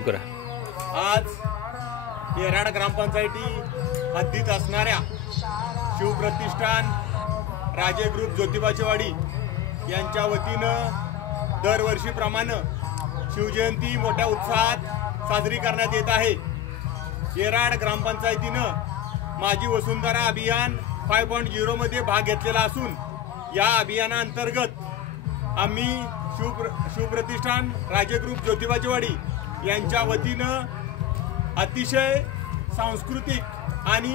आज येराड ग्रामपंचायती हद्दीत असणाऱ्या शिवप्रतिष्ठान राजे ग्रुप ज्योतिबाची वाडी यांच्या वतीनं दरवर्षीप्रमाणे शिवजयंती मोठ्या उत्साहात साजरी करण्यात येत आहे। येराड ग्रामपंचायतीनं माझी वसुंधरा अभियान 5.0 मध्ये भाग घेतलेला असून या अभियानांतर्गत आम्ही शिवप्रतिष्ठान राजे ग्रुप ज्योतिबाची वाडी यांच्या वतीनं अतिशय सांस्कृतिक आणि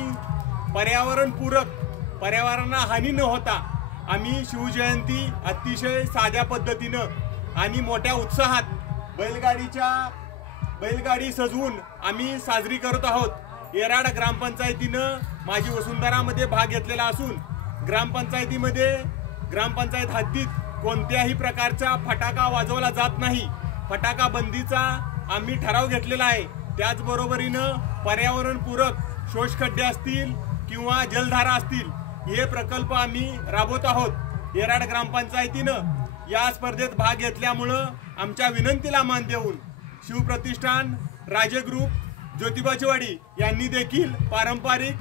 पर्यावरणपूरक, पर्यावरणाला हानी न होता आम्ही शिवजयंती अतिशय साध्या पद्धतीनं आणि मोठ्या उत्साहात बैलगाडी सजवून आम्ही साजरी करत आहोत। येराड ग्रामपंचायतीनं माझी वसुंधरामध्ये भाग घेतलेला असून ग्रामपंचायत हद्दीत कोणत्याही प्रकारचा फटाका वाजवला जात नाही। फटाका बंदीचा आम्ही ठराव घेतलेला आहे। त्याचबरोबरीनं पर्यावरणपूरक शोषखड्डे असतील किंवा जलधारा असतील हे प्रकल्प आम्ही राबवत आहोत। येराड ग्रामपंचायतीनं या स्पर्धेत भाग घेतल्यामुळं आमच्या विनंतीला मान देऊन शिवप्रतिष्ठान राजे ग्रुप ज्योतिबाची वाडी यांनी देखील पारंपरिक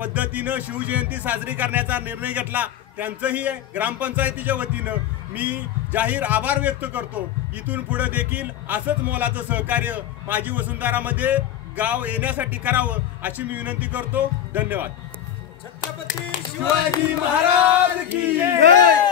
पद्धतीनं शिवजयंती साजरी करण्याचा निर्णय घेतला। त्यांचंही ग्रामपंचायतीच्या वतीनं मी जाहीर आभार व्यक्त करतो। इथून पुढे देखील असंच मोलाचं सहकार्य माझी वसुंधरामध्ये गाव येण्यासाठी करावं अशी मी विनंती करतो। धन्यवाद। छत्रपती शिवाजी महाराज की जय।